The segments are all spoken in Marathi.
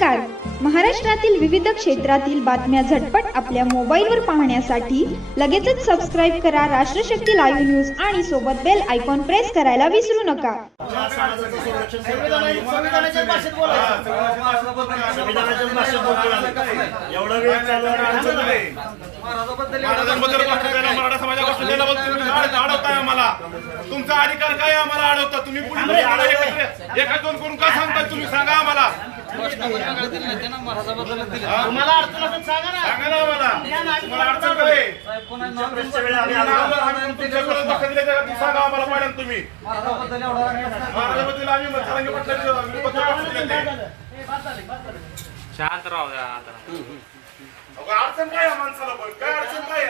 नमस्कार. महाराष्ट्रातील विविध क्षेत्रातील बातम्या झटपट आपल्या मोबाईलवर पाहण्यासाठी लगेचच सबस्क्राईब करा राष्ट्रशक्ती लाईव्ह न्यूज आणि सोबत बेल आयकॉन प्रेस करायला विसरू नका. तुमचा अधिकार काय आम्हाला अडवता तुम्ही एका दोन करून का सांगता तुम्ही सांगा आम्हाला. तुम्हाला अडचण असेल सांगा ना आम्हाला. तुम्हाला अडचण काय सांगा आम्हाला मॅडम. तुम्ही महाराजाबद्दल आम्ही शांत राहू द्या. अडचण काय माणसाला पण काय अडचण काय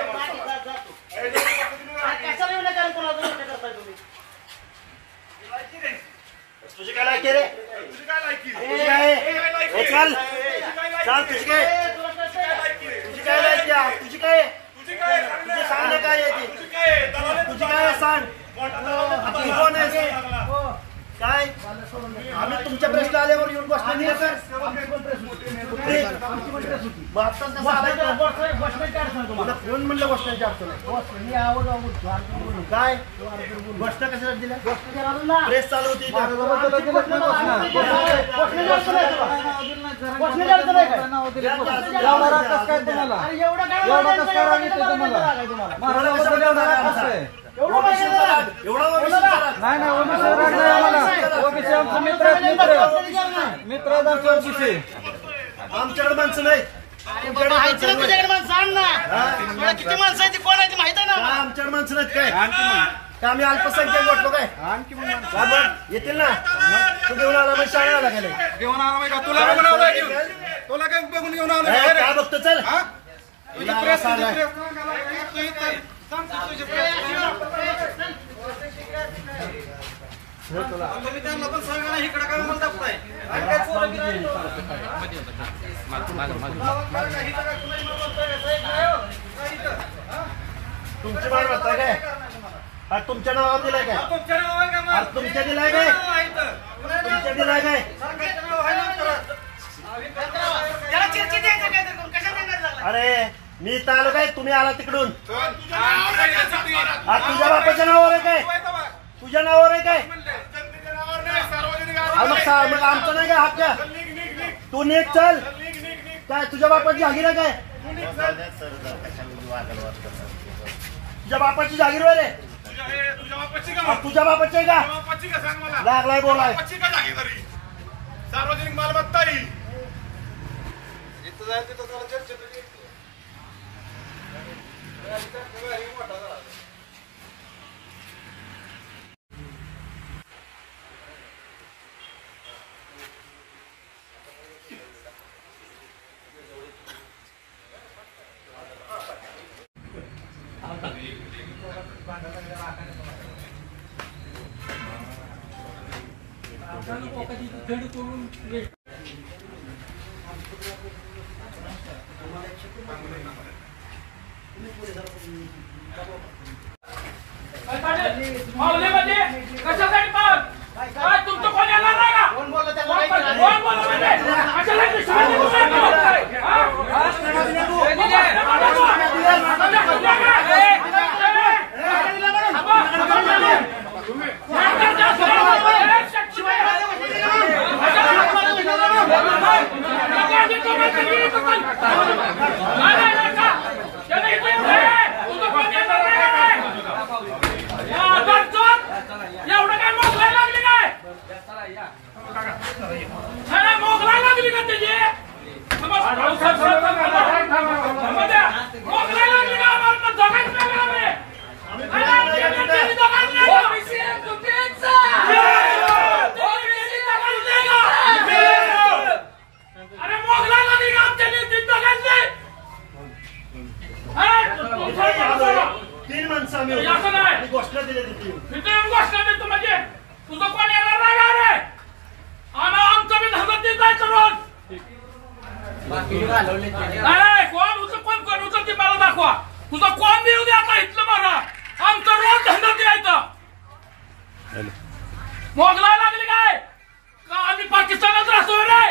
तुझी काय लायकी रे? तुझी काय लायकी? तुझी काय चल चल तुझी काय तुझी काय लायकी? तुझी काय तुझी काय तुझी सांग ना काय आहे ती? तुझी काय सांग? कोण आहे काय? आम्ही तुमच्या प्रश्न आल्यावर येऊन बसलो नाही सर. फोन म्हणलं बसण्याची अडचण काय? बसणं कशाला दिल्या? प्रेस चालू होती आमच्याकडे माणसं नाही. तुझ्याकडे माणसं आण ना. किती माणसं आहे ती कोण आहे ती माहित आहे ना. आमच्याकडे माणसं नाहीत काय? आम्ही अल्पसंख्याक वाटलो काय? येतील ना. तू घेऊन आला मग शाळेला गेले घेऊन आला तुला बघून आला तुला काय बघून घेऊन आला काय बघतो चल. तुम्ही त्यांना पण सांगा ना इकडे काय मला दाखवताय. तुमची मान म्हणताय काय? तुमच्या नावावर दिलाय काय? तुमच्या दिलाय काय? तुमच्या दिलाय काय? अरे मी इथं आलो काय? तुम्ही आला तिकडून. तुझ्या बापाच्या नावावर आहे काय? तुझ्या नावावर आहे काय? मग आमचं नाही काय हक्क? तू नीट चल. काय तुझ्या बापाची जागीर आहे काय? तुझ्या बापाची जागीर आहे रे? तुझ्या बापाची आहे का? लागलाय बोलाय. सार्वजनिक मालमत्ता तुमचं कोण येणार नाही का? कोण बोललं त्याला? घोषणा दिली घोषणा देतो म्हणजे तुझं कोण येणार नाही का रे? आमचं बी धगत जायचं रोज. नाही कोण उचल कोण कोण उचल ती मला दाखवा. तुझं कोण देऊ दे आता इथलं मला. आमचं रोज धंदा द्यायचं. मोगला लागली काय का? आम्ही पाकिस्तानात राहतो रे.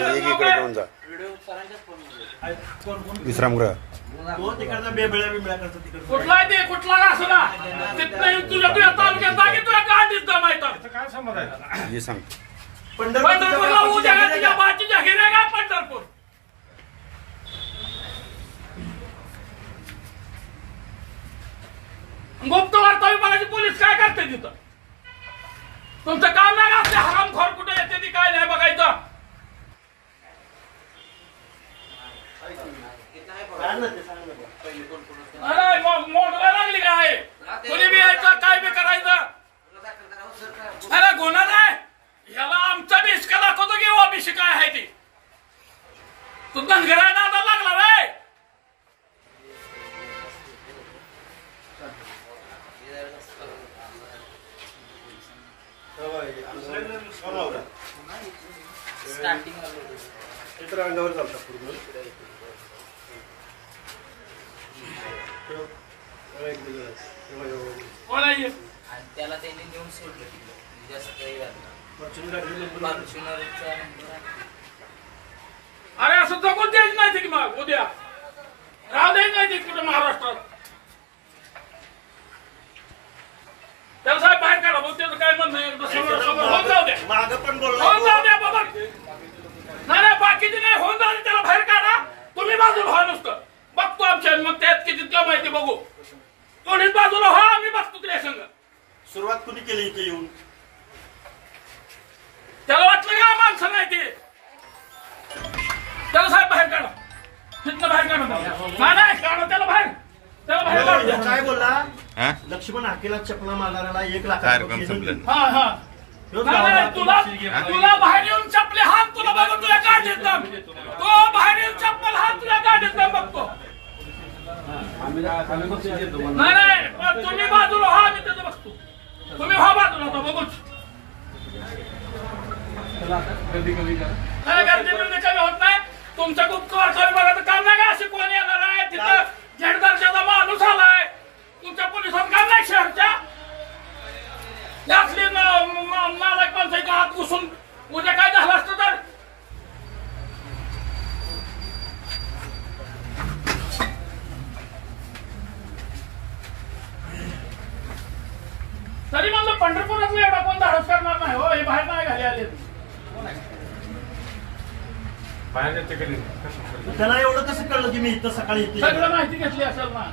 एकीकडे घेऊन जा विश्रामगृह कुठला ते कुठला असं ना तिथं तुझ्या तालुक्यात जागे तुझ्या गांडीत जमायचं काय समज आहे हे सांग पंढरपूरला उद्या तुझ्या बाचीच्या हिरे का पंढरपूर गुप्त वार्ता विभागाचे पोलीस काय करते तिथं तुमचं काम नाही असते हरामखोर कुठे येते ती काय नाही बघायचं अरे मोडला लागली काय कोणी बी यायचं काय बी करायचं अरे गुन्हा नाही याला आमचा बिस्का दाखवतो की ओबीसी काय आहे ती तू धनगराय नादा लागला रे अंगावर चालतात पूर्ण त्याला त्यांनी नेऊन सोडलं अरे असं जगून द्यायचं नाही की मग उद्या राहू द्यायचं नाही कुठं महाराष्ट्रात त्याला साहेब बाहेर काढा भाऊ त्याचं काय म्हणणं एकदा समोर होऊन जाऊ द्या मागं पण बोलला होऊन जाऊ द्या बाबा नाही बाकीचे नाही होऊन जाऊ दे त्याला बाहेर काढा तुम्ही बाजूला व्हा नुसतं बघतो आमच्या मग त्यात किती तुला माहिती बघू कोणीच बाजूला व्हा आम्ही बघतो तुझ्या संग सुरुवात कुणी केली इथे येऊन त्याला वाटलं का माणसं नाही ते त्याला साहेब बाहेर काढा तिथनं बाहेर काढा नाही काढा त्याला बाहेर काढा काय बोलला लक्ष्मण हाकेला चपला मारणाऱ्याला 1 लाख हा तुला बाहेर येऊन चपले हात तुला बघून तुला गाडीत दम तो बाहेर येऊन चप्पल हात तुला गाडीत दम बघतो नाही तुम्ही बाजूला व्हा मी त्याचं बघतो तुम्ही व्हा बाजूला होता बघूच गर्दी कमी होत नाही तुमच्या गुप्त वार्ता विभागाचं काम नाही का असे कोण येणार आहे तिथं झेड दर्जाचा माणूस आलाय तुमच्या पोलिसात काम नाही शहरच्या त्यातली नालायक माणसाचा हात घुसून उद्या काय झालं असतं तर तरी म्हणलं पंढरपुरातलं एवढा कोण धाडस करणार नाही हो हे बाहेर नाही घाली आले त्याला एवढं कसं कळलं की मी इथं सकाळी येते सगळं माहिती घेतली असेल ना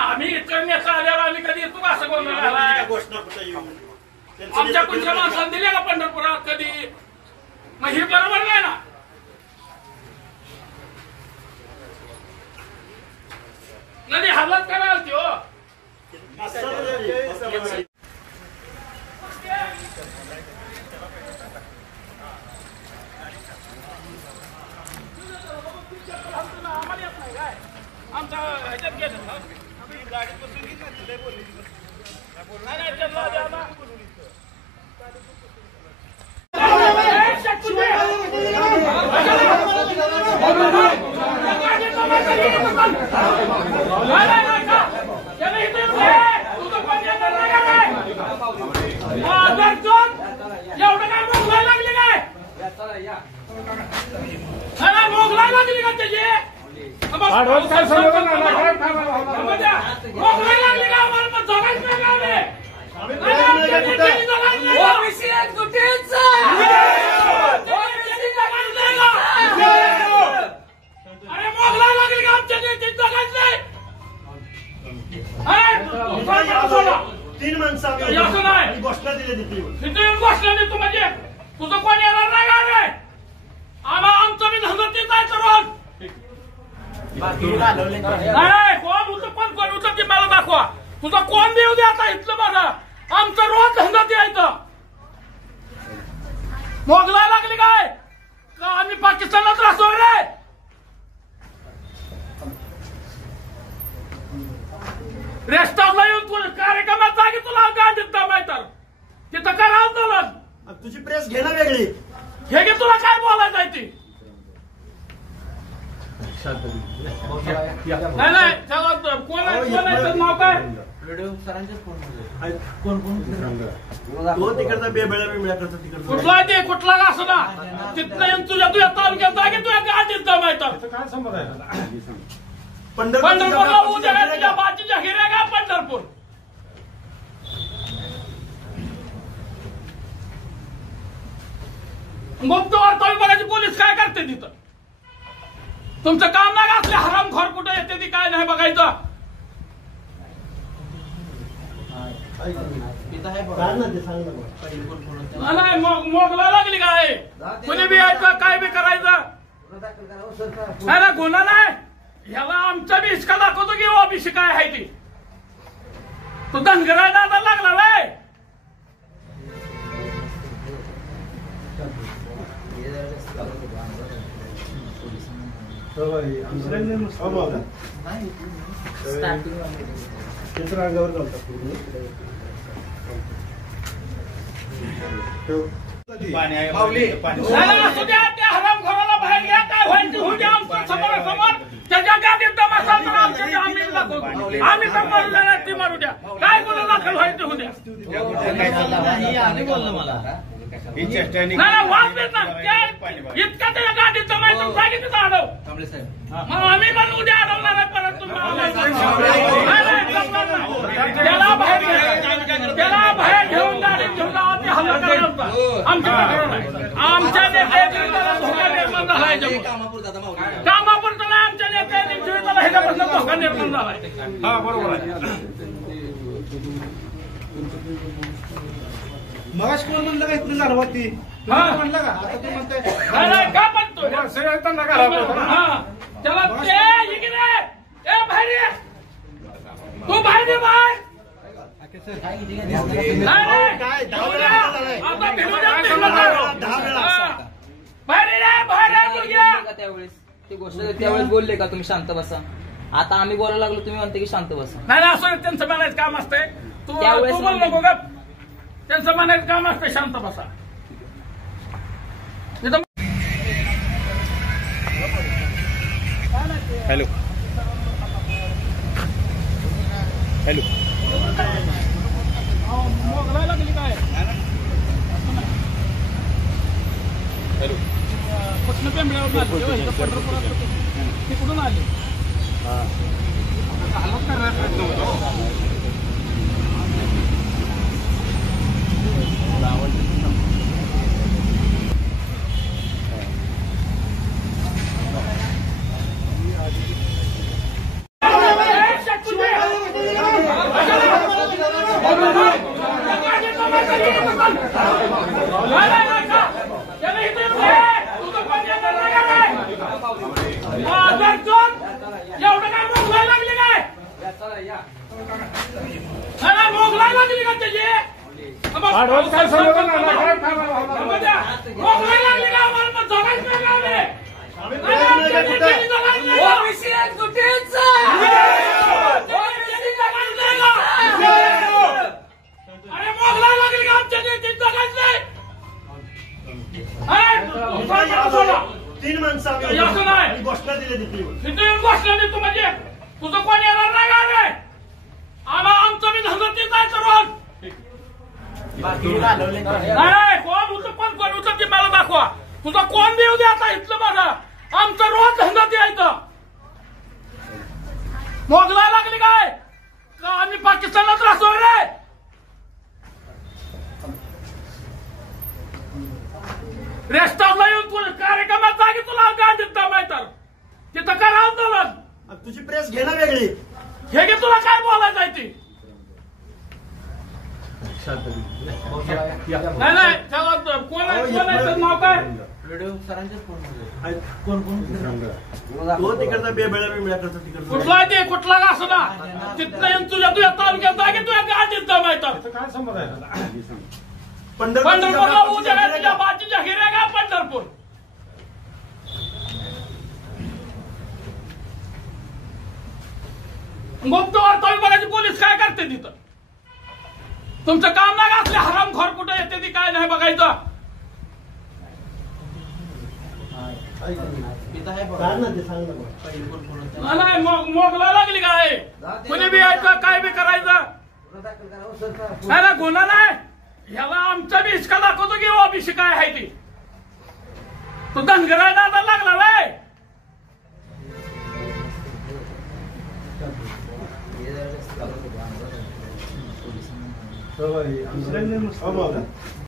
आम्ही इतर नेता आल्यावर आम्ही कधी येतो का असं बोलणार घोषणा कुठे येऊन आमच्या कुठच्या माणसाने दिल्या का पंढरपुरात कधी मग हे बरोबर नाही ना नदी हालत करायला ती हो आमच्या ह्याच्यात गेलं गाडी बसून एवढं काय मोगलाई लागली काय मोगलाई लागली का त्याची काय मोगलाई लागली का आम्हाला मग जगायच अरे मोगलाई लागली का आमच्या जगायच नाही 3 माणसं घोषणा दिली तिथे घोषणा देतो म्हणजे तुझं कोण येणार नाही का रे आमचं मी धंदा जायचं रोज नाही कोण होतं पण कोण होतं ते मला दाखवा तुझं कोण देऊ दे आता इथलं माझा आमचं रोज धंदा द्यायचं मोगला लागली काय का आम्ही पाकिस्तानात राहतो रे रेस्ट हाऊसला येऊन तुला कार्यक्रमात जागी तुला गाडीत दमाय तर तिथं काय आंदोलन तुझी प्रेस घेणं वेगळी हे घे तुला काय बोलायचं आहे ती नाही नाही त्याला कोण आहे त्याचं नाव काय तो तिकडचा बेबळ्या करतो तिकडचा कुठला ते कुठला का असं ना तिथं तुझ्या तालुक्यात जागे तुझ्या गाडीत जमायचं काय संबंध आहे पंढरपूरला उद्या तुझ्या बाजीच्या हिऱ्या का पंढरपूर गुप्त वार्ता विभागाचे पोलीस काय करते तिथं तुमचं काम नाही असले हरामखोर कुठे येते ती काय नाही बघायचं नाही मोगला लागली काय कुणी बी यायचं काय बी करायचं नाही ना गुन्हा नाही ह्याला आमचा बी हिसका दाखवतो की ओबीसी काय आहे ती तो धनगरायला आता लागला नाही असू द्या त्या हरामखोराला बाहेर घ्या काय व्हायचं होऊ द्या आमच्या समोरासमोर त्याच्या गाडीत दम असाल तर आमच्या आम्ही दाखवतो आम्ही तर मारू द्या ती मारू द्या काय गुन्हा दाखल व्हायचं होऊ द्या नाही वाद देत ना इतका त्याच्या गाडीत जमायचं सांगितलं आडव मग आम्ही पण उद्या अडवणार आहे परत त्याला बाहेर घेऊन गाडीत घेऊन हल्ला करायला आमच्या नेत्याला धोका निर्माण झालाय कामापुरता नाही आमच्या नेत्याने जीविताला ह्याच्यापासून धोका निर्माण झालाय हा बरोबर आहे मगाश कोण म्हणलं का इथली जाणवती म्हणलं का आता तू म्हणताय का म्हणतो त्याला ते बाहेर ये तू बाहेर ये बाहेर त्यावेळेस बोलले का तुम्ही शांत बसा आता आम्ही बोलायला लागलो तुम्ही म्हणते की शांत बसा नाही असं त्यांचं म्हणायचं काम असतंय तू बोल नको का त्यांचं म्हणायचं काम असतं शांत बसा हॅलो हॅलो मोगला लागली काय हॅलो कुठनं पेंबळ्यावर पंढरपुरात ते कुठून आले एवढं काय मोगला लागली काय मोगला लागली का त्याची मोगला लागली का आम्हाला अरे मोगला लागली का आमच्या नेते जगायच नाही 3 माणसं असं नाही घोषणा दिली तिथे येऊन घोषणा देतो म्हणजे तुझं कोण येणार नाही का रे आमचं मी धंदा ते जायचं रोज नाही कोण होतं पण कोण होतं ते मला दाखवा तुझं कोण देऊ दे आता इथलं माझा आमचं रोज धंदा द्यायचं मोगला लागली काय का आम्ही पाकिस्तानात राहतो रे रेस्ट हाऊसला येऊन कार्यक्रमात जागी तुला गाडीत दमाय तर तिथं काय आंदोलन तुझी प्रेस घेणं वेगळी हे घे तुला काय बोलायचं आहे ती नाही त्याला कोण आहे त्याचं नाव काय तो तिकडचा बेबळ्या करतो तिकडचा कुठला ते कुठला का असं ना तिथं तुझ्या तालुक्यात जागे तुझ्या गाडीत जमायचं काय संबंध आहे पंढरपूरला उद्या तुझ्या बाजीच्या हिऱ्या का पंढरपूर गुप्त वार्ता विभागाचे पोलीस काय करते तिथं तुमचं काम नाही असले हरामखोर कुठे येते ती काय नाही बघायचं नाही मोगला लागली काय कुणी बी यायचं काय बी करायचं नाही गुन्हा नाही ह्याला आमचा बी हिसका दाखवतो की ओबीसी काय आहे ती तो धनगरायला आता लागला बाय